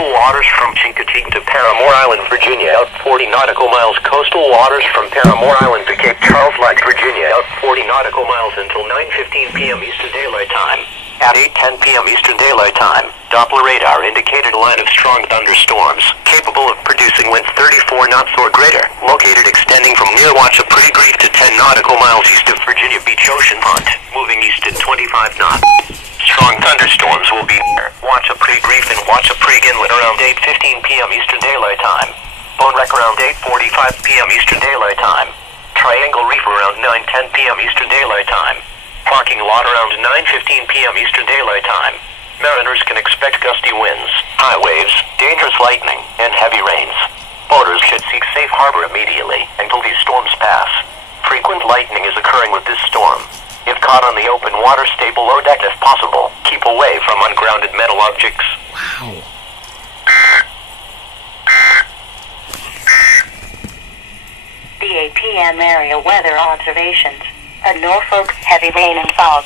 coastal waters from Chincoteague to Paramore Island, Virginia. Out 40 nautical miles. Coastal waters from Paramore Island to Cape Charles Light, Virginia. Out 40 nautical miles until 9:15 p.m. Eastern Daylight Time. At 8:10 p.m. Eastern Daylight Time, Doppler radar indicated a line of strong thunderstorms, capable of producing winds 34 knots or greater, located extending from near Watchaprig Reef to 10 nautical miles east of Virginia Beach Ocean Front, moving east at 25 knots. Strong thunderstorms will be near Watchaprig Reef and Watchaprig Inlet around 8:15 p.m. Eastern Daylight Time. Bone Wreck around 8:45 p.m. Eastern Daylight Time. Triangle Reef around 9:10 p.m. Eastern Daylight Time. Parking lot around 9:15 p.m. Eastern Daylight Time. Mariners can expect gusty winds, high waves, dangerous lightning, and heavy rains. Boaters should seek safe harbor immediately until these storms pass. Frequent lightning is occurring with this storm. If caught on the open water, stay below deck if possible. Keep away from ungrounded metal objects. Wow. The 8 p.m. area weather observations. At Norfolk, heavy rain and fog.